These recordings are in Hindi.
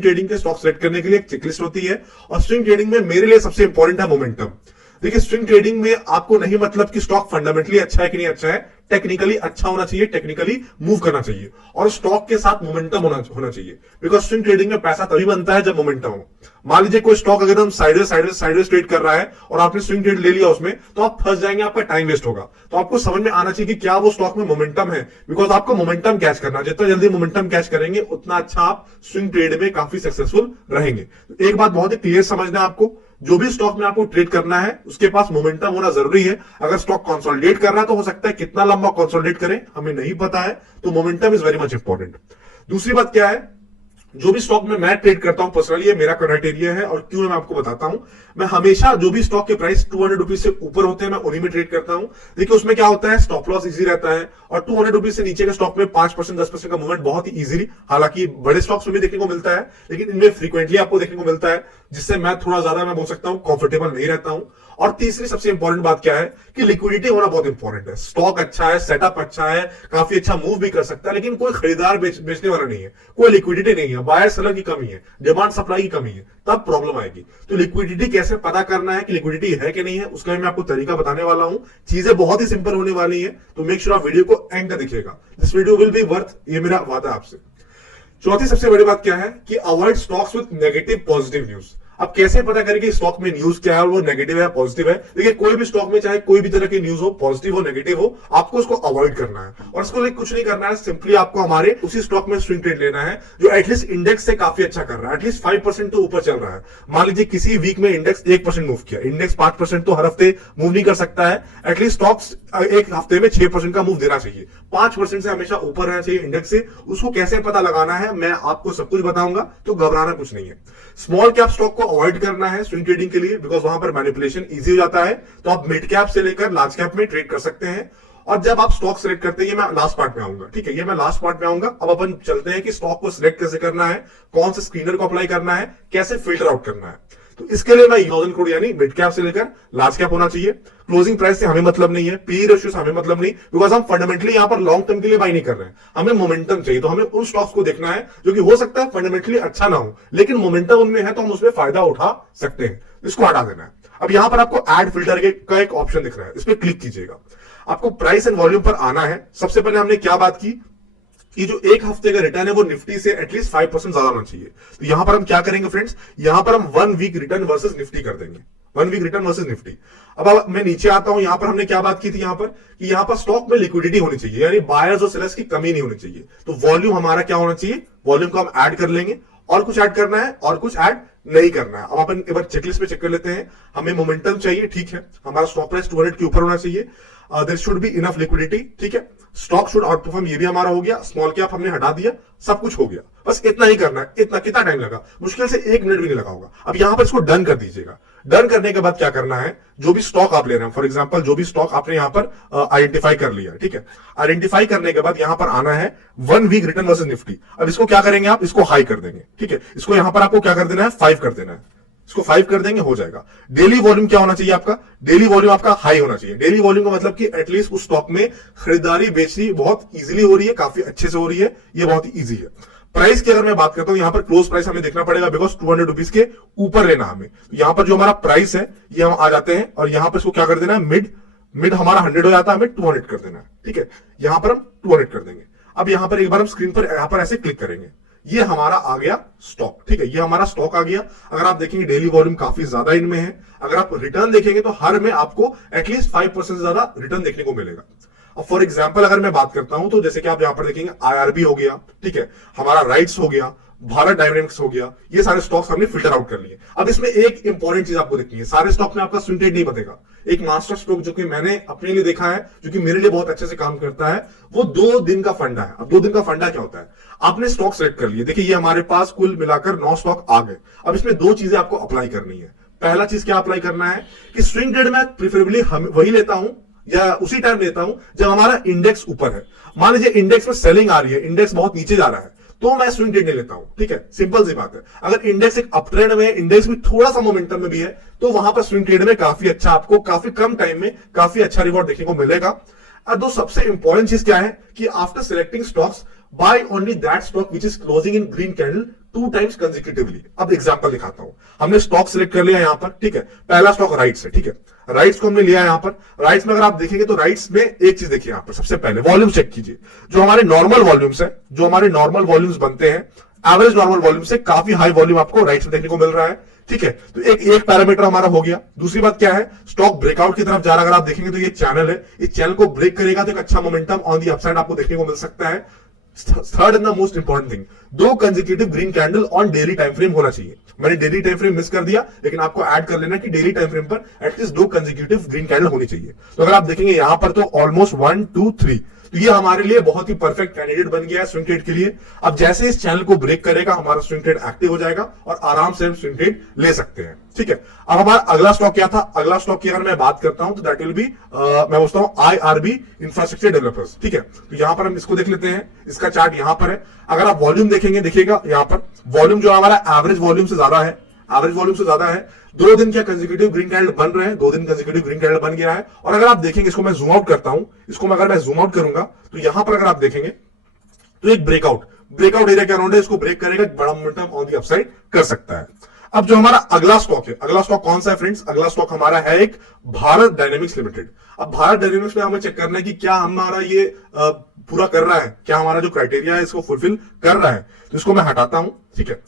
ट्रेडिंग के स्टॉक सेलेक्ट करने के लिए एक चेकलिस्ट होती है, और स्विंग ट्रेडिंग में मेरे लिए सबसे इंपॉर्टेंट है मोमेंटम। देखिए, स्विंग ट्रेडिंग में आपको नहीं मतलब कि स्टॉक फंडामेंटली अच्छा है कि नहीं अच्छा है, टेक्निकली अच्छा होना चाहिए, टेक्निकली मूव करना चाहिए, और स्टॉक के साथ मोमेंटम होना चाहिए। बिकॉज स्विंग ट्रेडिंग में पैसा तभी बनता है जब मोमेंटम हो। मान लीजिए कोई स्टॉक अगर हम साइडवेज ट्रेड कर रहा है और आपने स्विंग ट्रेड ले लिया उसमें, तो आप फंस जाएंगे, आपका टाइम वेस्ट होगा। तो आपको समझ में आना चाहिए कि क्या वो स्टॉक में मोमेंटम है, बिकॉज आपको मोमेंटम कैच करना है। जितना जल्दी मोमेंटम कैच करेंगे उतना अच्छा आप स्विंग ट्रेड में काफी सक्सेसफुल रहेंगे। तो एक बात बहुत ही क्लियर समझना है आपको, जो भी स्टॉक में आपको ट्रेड करना है उसके पास मोमेंटम होना जरूरी है। अगर स्टॉक कंसोलिडेट कर रहा है तो हो सकता है कितना लंबा कंसोलिडेट करें हमें नहीं पता है, तो momentum is very much important. दूसरी बात क्या है, जो भी स्टॉक में मैं ट्रेड करता हूं पर्सनली, ये मेरा क्राइटेरिया है और क्यों है मैं आपको बताता हूं। मैं हमेशा जो भी स्टॉक के प्राइस 200 रुपीज से ऊपर होते हैं मैं उन्हीं में ट्रेड करता हूं। देखिए उसमें क्या होता है, स्टॉप लॉस इजी रहता है, और 200 रुपीज से नीचे के स्टॉक में 5% 10% का मूवमेंट बहुत ही इजीली, हालांकि बड़े स्टॉक्स में भी देखने को मिलता है, लेकिन इनमें फ्रीक्वेंटली आपको देखने को मिलता है, जिससे मैं थोड़ा ज्यादा मैं बोल सकता हूं कंफर्टेबल नहीं रहता हूं। और तीसरी सबसे इंपॉर्टेंट बात क्या है कि लिक्विडिटी होना बहुत इंपॉर्टेंट है। स्टॉक अच्छा है, सेटअप अच्छा है, काफी अच्छा मूव भी कर सकता है, लेकिन कोई खरीदार बेचने वाला नहीं है, कोई लिक्विडिटी नहीं है, बायर सेलर की कमी है, डिमांड सप्लाई की कमी है, तब प्रॉब्लम आएगी। तो लिक्विडिटी कैसे पता करना है कि लिक्विडिटी है कि नहीं है, उसका मैं आपको तरीका बताने वाला हूं। चीजें बहुत ही सिंपल होने वाली है, तो मेक श्योर आप वीडियो को एंड तक देखिएगा। This video will be worth, ये मेरा वादा आपसे। चौथी सबसे बड़ी बात क्या है कि avoid stocks with negative positive news. अब कैसे पता करें कि स्टॉक में न्यूज क्या है और वो नेगेटिव है पॉजिटिव है। देखिए कोई भी स्टॉक में चाहे कोई भी तरह की न्यूज हो, पॉजिटिव हो नेगेटिव हो, आपको उसको अवॉइड करना है, और इसको लिए कुछ नहीं करना है, सिंपली आपको हमारे उसी स्टॉक में स्विंग ट्रेड लेना है जो एटलीस्ट इंडेक्स से काफी अच्छा कर रहा है, एटलीस्ट 5% तो ऊपर चल रहा है। मान लीजिए किसी वीक में इंडेक्स 1% मूव किया, इंडेक्स 5% तो हर हफ्ते मूव नहीं कर सकता है, एटलीस्ट स्टॉक्स एक हफ्ते में 6% का मूव देना चाहिए, 5% से हमेशा ऊपर रहना चाहिए इंडेक्स से। उसको कैसे पता लगाना है मैं आपको सब कुछ बताऊंगा, तो घबराना कुछ नहीं है। स्मॉल कैप स्टॉक को अवॉइड करना है स्विंग ट्रेडिंग के लिए, बिकॉज वहां पर मैनिपुलेशन इजी हो जाता है। तो आप मिड कैप से लेकर लार्ज कैप में ट्रेड कर सकते हैं। और जब आप स्टॉक सिलेक्ट करते हैं, ये मैं लास्ट पार्ट में आऊंगा, ठीक है, ये मैं लास्ट पार्ट में आऊंगा। अब अपन चलते हैं कि स्टॉक को सिलेक्ट कैसे करना है, कौन से स्क्रीनर को अप्लाई करना है, कैसे फिल्टर आउट करना है। तो इसके लिए मैं 1000 करोड़ यानी मिड कैप से लेकर लार्ज कैप होना चाहिए। क्लोजिंग प्राइस से हमें मतलब नहीं है, पी रेशियो से हमें मतलब नहीं, बिकॉज हम फंडामेंटली यहां पर लॉन्ग टर्म के लिए बाई नहीं कर रहे हैं, हमें मोमेंटम चाहिए। तो हमें उन स्टॉक्स को देखना है जो कि हो सकता है फंडामेंटली अच्छा ना हो, लेकिन मोमेंटम उनमें है तो हम उसमें फायदा उठा सकते हैं, इसको हटा देना है। अब यहां पर आपको एड फिल्टर का एक ऑप्शन दिख रहा है, इस पर क्लिक कीजिएगा। आपको प्राइस एंड वॉल्यूम पर आना है। सबसे पहले हमने क्या बात की कि जो एक हफ्ते का रिटर्न है वो निफ्टी से एटलीस्ट 5% ज्यादा होना चाहिए। तो यहां पर हम क्या करेंगे फ्रेंड्स, यहां पर हम 1 वीक रिटर्न वर्सेस निफ्टी कर देंगे, 1 वीक रिटर्न वर्सेस निफ्टी। अब मैं नीचे आता हूं, यहां पर हमने क्या बात की थी, यहां पर कि यहां पर स्टॉक में लिक्विडिटी होनी चाहिए, यानी बायर्स और सेलर्स की कमी नहीं होनी चाहिए। तो वॉल्यूम हमारा क्या होना चाहिए, वॉल्यूम को हम ऐड कर लेंगे, और कुछ ऐड करना है और कुछ ऐड नहीं करना है। अब अपन एक बार चेकलिस्ट पे चेक कर लेते हैं। हमें मोमेंटम चाहिए, ठीक है, हमारा स्टॉक प्राइस 200 के ऊपर होना चाहिए, there should be enough liquidity, ठीक है, स्टॉक शुड आउट परफॉर्म, ये भी हमारा हो गया। स्मॉल कैप हमने हटा दिया, सब कुछ हो गया, बस इतना ही करना है। इतना कितना टाइम लगा, मुश्किल से 1 मिनट भी नहीं लगा होगा। अब यहां पर इसको डन कर दीजिएगा। डन करने के बाद क्या करना है, जो भी स्टॉक आप ले रहे हैं, फॉर एग्जांपल जो भी स्टॉक आपने यहां पर आइडेंटिफाई कर लिया, ठीक है, आइडेंटिफाई करने के बाद यहां पर आना है 1 वीक रिटर्न वर्सेस निफ्टी। अब इसको क्या करेंगे आप, इसको हाई कर देंगे, ठीक है, इसको यहां पर आपको क्या कर देना है, 5 कर देना है, इसको 5 कर देंगे, हो जाएगा। डेली वॉल्यूम क्या होना चाहिए आपका, डेली वॉल्यूम आपका हाई होना चाहिए। डेली वॉल्यूम का मतलब कि एटलीस्ट उस स्टॉक में खरीदारी बेचनी बहुत इजीली हो रही है, काफी अच्छे से हो रही है, ये बहुत ही इजी है। प्राइस की अगर मैं बात करता हूं, यहां पर क्लोज प्राइस हमें देखना पड़ेगा, बिकॉज 200 रुपीज के ऊपर लेना हमें। तो यहां पर जो हमारा प्राइस है ये हम आ जाते हैं, और यहां पर इसको क्या कर देना है, मिड हमारा 100 हो जाता है, हमें 200 कर देना है, ठीक है, यहां पर हम 200 कर देंगे। अब यहां पर एक बार हम स्क्रीन पर यहां पर ऐसे क्लिक करेंगे, ये हमारा आ गया स्टॉक, ठीक है, ये हमारा स्टॉक आ गया। अगर आप देखेंगे डेली वॉल्यूम काफी ज्यादा इनमें है। अगर आप रिटर्न देखेंगे तो हर में आपको एटलीस्ट 5% से ज्यादा रिटर्न देखने को मिलेगा। अब फॉर एग्जांपल अगर मैं बात करता हूं, तो जैसे कि आप यहां पर देखेंगे आईआरबी हो गया, ठीक है, हमारा राइट्स हो गया, भारत डायनामिक्स हो गया, ये सारे स्टॉक्स हमने फिल्टर आउट कर लिए। अब इसमें एक इंपॉर्टेंट चीज आपको दिखनी है, सारे स्टॉक में आपका स्विंग ट्रेड नहीं बतेगा। एक मास्टर स्ट्रोक जो कि मैंने अपने लिए देखा है, जो कि मेरे लिए बहुत अच्छे से काम करता है, वो 2 दिन का फंडा है। अब 2 दिन का फंडा क्या होता है, आपने स्टॉक सेलेक्ट कर लिए, देखिए ये हमारे पास कुल मिलाकर 9 स्टॉक आ गए। अब इसमें 2 चीजें आपको अप्लाई करनी है। पहला चीज क्या अप्लाई करना है कि स्विंग ट्रेड में प्रिफरेबली वही लेता हूं या उसी टाइम लेता हूं जब हमारा इंडेक्स ऊपर है। मान लीजिए इंडेक्स में सेलिंग आ रही है, इंडेक्स बहुत नीचे जा रहा है, तो मैं स्विंग ट्रेड नहीं लेता हूं, ठीक है, सिंपल सी बात है। अगर इंडेक्स एक अप ट्रेंड में, इंडेक्स भी थोड़ा सा मोमेंटम में भी है, तो वहां पर स्विंग ट्रेड में काफी अच्छा, आपको काफी कम टाइम में काफी अच्छा रिवॉर्ड देखने को मिलेगा। और दो सबसे इंपॉर्टेंट चीज क्या है कि after selecting stocks, buy only that stock which is closing in green candle 2 times consecutively. अब एग्जांपल दिखाता हूं। हमने स्टॉक सिलेक्ट कर लिया यहां पर, ठीक है, पहला स्टॉक राइट्स है, ठीक है, राइट्स को हमने लिया यहां पर। राइट्स में अगर आप देखेंगे तो राइट्स में एक चीज देखिए, यहां पर सबसे पहले वॉल्यूम चेक कीजिए। जो हमारे नॉर्मल वॉल्यूम्स है, जो हमारे नॉर्मल वॉल्यूम्स बनते हैं, एवरेज नॉर्मल वॉल्यूम से काफी हाई वॉल्यूम आपको राइट्स में देखने को मिल रहा है, ठीक है। तो एक पैरामीटर हमारा हो गया। दूसरी बात क्या है, स्टॉक ब्रेकआउट की तरफ जा रहा है। अगर आप देखेंगे तो ये चैनल है, इस चैनल को ब्रेक करेगा तो एक अच्छा मोमेंटम ऑन दी अपसाइड आपको देखने को मिल सकता है। Third and the most important thing, 2 consecutive green candle on daily time frame होना चाहिए। मैंने डेली टाइम फ्रेम मिस कर दिया, लेकिन आपको ऐड कर लेना कि डेली टाइम फ्रेम पर एटलीस्ट 2 कंसेक्यूटिव ग्रीन कैंडल होनी चाहिए। तो अगर आप देखेंगे यहां पर तो ऑलमोस्ट 1 2 3, तो ये हमारे लिए बहुत ही परफेक्ट कैंडिडेट बन गया है स्विंग ट्रेड के लिए। अब जैसे इस चैनल को ब्रेक करेगा हमारा स्विंग ट्रेड एक्टिव हो जाएगा और आराम से हम स्विंग ट्रेड ले सकते हैं, ठीक है। अब हमारा अगला स्टॉक क्या था, अगला स्टॉक की अगर मैं बात करता हूं तो दैट विल बी मैं बोलता हूं IRB इंफ्रास्ट्रक्चर डेवलपर्स, ठीक है। तो यहां पर हम इसको देख लेते हैं, इसका चार्ट यहां पर है। अगर आप वॉल्यूम देखेंगे, देखिएगा यहां पर वॉल्यूम जो हमारा एवरेज वॉल्यूम से ज्यादा है, एवरेज वॉल्यूम से ज्यादा है। 2 दिन क्या कंसेक्यूटिव ग्रीन कैंडल बन रहे हैं, 2 दिन कंसेक्यूटिव ग्रीन कैंडल बन गया है। और अगर आप देखेंगे, इसको मैं जूम आउट करता हूं, इसको अगर मैं जूम आउट करूंगा तो यहां पर अगर आप देखेंगे तो एक ब्रेकआउट एरिया के अराउंड है, इसको ब्रेक करेगा, बड़ा मोमेंटम ऑन दी अपसाइड कर सकता है। अब जो हमारा अगला स्टॉक है, अगला स्टॉक कौन सा है फ्रेंड्स, अगला स्टॉक हमारा है एक भारत डायनेमिक्स लिमिटेड। अब भारत डायनेमिक्स में हमें चेक करना है कि क्या हमारा ये पूरा कर रहा है, क्या हमारा जो क्राइटेरिया है इसको फुलफिल कर रहा है। तो इसको मैं हटाता हूं, ठीक है।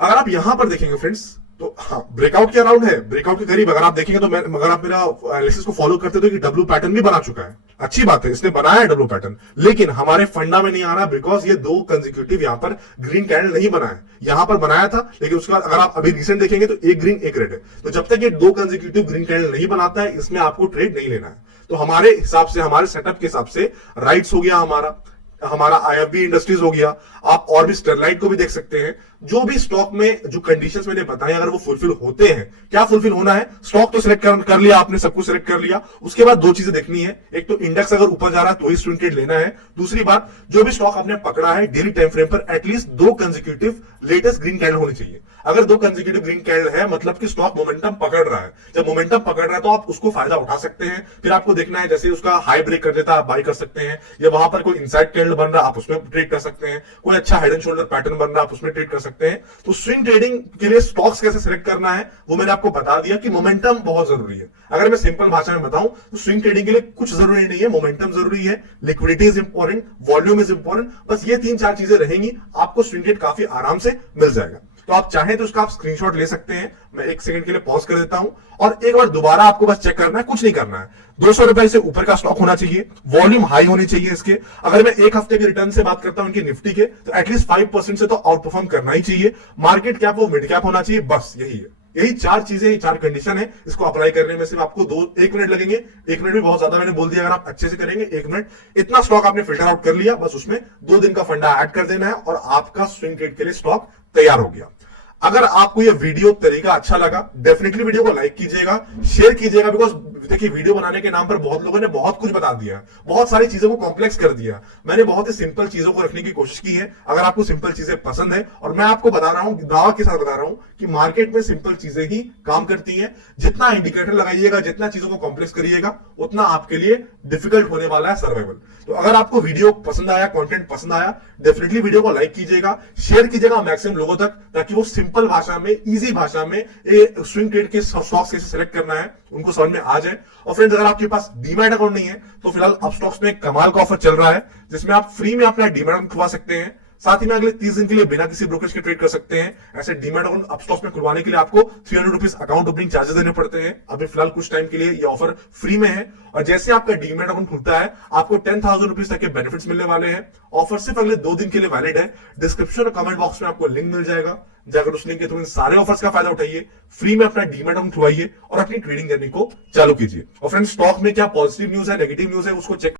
अगर आप यहां पर देखेंगे फ्रेंड्स तो हाँ, ब्रेकआउट के अराउंड है, ब्रेकआउट के करीब अगर आप देखेंगे तो अगर आप मेरा एनालिसिस को फॉलो करते तो डब्ल्यू पैटर्न भी बना चुका है। अच्छी बात है, इसने बनाया है डब्ल्यू पैटर्न, लेकिन हमारे फंडा में नहीं आ रहा बिकॉज ये 2 कंसेक्यूटिव यहां पर ग्रीन कैंडल नहीं बना है। यहां पर बनाया था, लेकिन उसके बाद अगर आप अभी रिसेंट देखेंगे तो एक ग्रीन एक रेड है। तो जब तक ये 2 कंसेक्यूटिव ग्रीन कैंडल नहीं बनाता है, इसमें आपको ट्रेड नहीं लेना है। तो हमारे हिसाब से, हमारे सेटअप के हिसाब से राइट्स हो गया, हमारा IFB इंडस्ट्रीज हो गया, आप और भी स्टरलाइट को भी देख सकते हैं। जो भी स्टॉक में जो कंडीशंस मैंने बताए अगर वो फुलफिल होते हैं, क्या फुलफिल होना है, स्टॉक तो सिलेक्ट कर लिया आपने, सब कुछ सिलेक्ट कर लिया। उसके बाद 2 चीजें देखनी है, एक तो इंडेक्स अगर ऊपर जा रहा है तो ही स्विंग ट्रेड लेना है। दूसरी बात, जो भी स्टॉक आपने पकड़ा है डेली टाइम फ्रेम पर at least 2 consecutive latest green candle होनी चाहिए। अगर 2 कंसेक्यूटिव ग्रीन कैंडल है मतलब कि स्टॉक मोमेंटम पकड़ रहा है। जब मोमेंटम पकड़ रहा है तो आप उसको फायदा उठा सकते हैं। फिर आपको देखना है, जैसे उसका हाई ब्रेक कर देता है आप बाई कर सकते हैं, या वहां पर कोई इनसाइड कैंडल बन रहा है आप उसमें ट्रेड कर सकते हैं, कोई अच्छा हेड एंड शोल्डर पैटर्न बन रहा है आप उसमें ट्रेड कर सकते हैं। तो स्विंग ट्रेडिंग के लिए स्टॉक्स कैसे सिलेक्ट करना है वो मैंने आपको बता दिया कि मोमेंटम बहुत जरूरी है। अगर मैं सिंपल भाषा में बताऊं तो स्विंग ट्रेडिंग के लिए कुछ जरूरी नहीं है, मोमेंटम जरूरी है, liquidity is important, volume is important. बस ये 3-4 चीजें रहेंगी, आपको स्विंग ट्रेड काफी आराम से मिल जाएगा। तो आप चाहें तो उसका आप स्क्रीनशॉट ले सकते हैं। मैं 1 सेकंड के लिए पॉज कर देता हूं और एक बार दोबारा आपको बस चेक करना है, कुछ नहीं करना है। 200 रुपए से ऊपर का स्टॉक होना चाहिए, वॉल्यूम हाई होनी चाहिए इसके। अगर मैं 1 हफ्ते के रिटर्न से बात करता हूं इनकी निफ्टी के, तो एटलीस्ट 5% से तो आउट परफॉर्म करना ही चाहिए। मार्केट कैप वो मिड कैप होना चाहिए, बस यही है। यही 4 चीजें, 4 कंडीशन है। इसको अप्लाई करने में सिर्फ आपको 1 मिनट लगेंगे। 1 मिनट भी बहुत ज्यादा मैंने बोल दिया, अगर आप अच्छे से करेंगे 1 मिनट, इतना स्टॉक आपने फिल्टर आउट कर लिया, बस उसमें 2 दिन का फंडा ऐड कर देना है और आपका स्विंग ट्रेड के लिए स्टॉक तैयार हो गया। अगर आपको ये वीडियो तरीका अच्छा लगा, डेफिनेटली वीडियो को लाइक कीजिएगा, शेयर कीजिएगा। बिकॉज देखिए, वीडियो बनाने के नाम पर बहुत लोगों ने बहुत कुछ बता दिया, बहुत सारी चीजों को कॉम्प्लेक्स कर दिया। मैंने बहुत ही सिंपल चीजों को रखने की कोशिश की है। अगर आपको सिंपल चीजें पसंद है, और मैं आपको बता रहा हूं, दावा के साथ बता रहा हूं कि मार्केट में सिंपल चीजें ही काम करती हैं। जितना इंडिकेटर लगाइएगा, जितना चीजों को कॉम्प्लेक्स करिएगा, उतना आपके लिए डिफिकल्ट होने वाला है सर्वाइवल। तो अगर आपको वीडियो पसंद आया, कंटेंट पसंद आया, डेफिनेटली वीडियो को लाइक कीजिएगा, शेयर कीजिएगा मैक्सिमम लोगों तक, ताकि वो सिंपल भाषा में, इजी भाषा में स्विंग ट्रेड के स्टॉक्स कैसे सेलेक्ट करना है उनको समझ में आ जाए। और फ्रेंड्स, अगर आपके पास डीमैट अकाउंट नहीं है तो फिलहाल अपस्टॉक्स में कमाल का ऑफर चल रहा है, जिसमें आप फ्री में अपना डीमैट अकाउंट खुलवा सकते हैं। साथ ही में अगले 30 दिन के लिए बिना किसी ब्रोकरेज के ट्रेड कर सकते हैं। ऐसे डीमैट अकाउंट अपस्टॉक्स में खुलवाने के लिए आपको 300 रुपीज अकाउंट ओपनिंग चार्जेस देने पड़ते हैं। अभी फिलहाल कुछ टाइम के लिए ये ऑफर फ्री में है, और जैसे आपका डीमैट अकाउंट खुलता है आपको 10,000 रुपीज तक के बेनिफिट्स मिलने वाले हैं। ऑफर सिर्फ अगले 2 दिन के लिए वैलिड है। डिस्क्रिप्शन और कमेंट बॉक्स में आपको लिंक मिल जाएगा, जाकर उस लिंक के थ्रू इन सारे ऑफर्स का फायदा उठाइए, फ्री में अपना डीमैट अकाउंट खुलवाइए और अपनी ट्रेडिंग जर्नी को चालू कीजिए। और फ्रेंड्स, स्टॉक में क्या पॉजिटिव न्यूज है, नेगेटिव न्यूज है, उसको चेक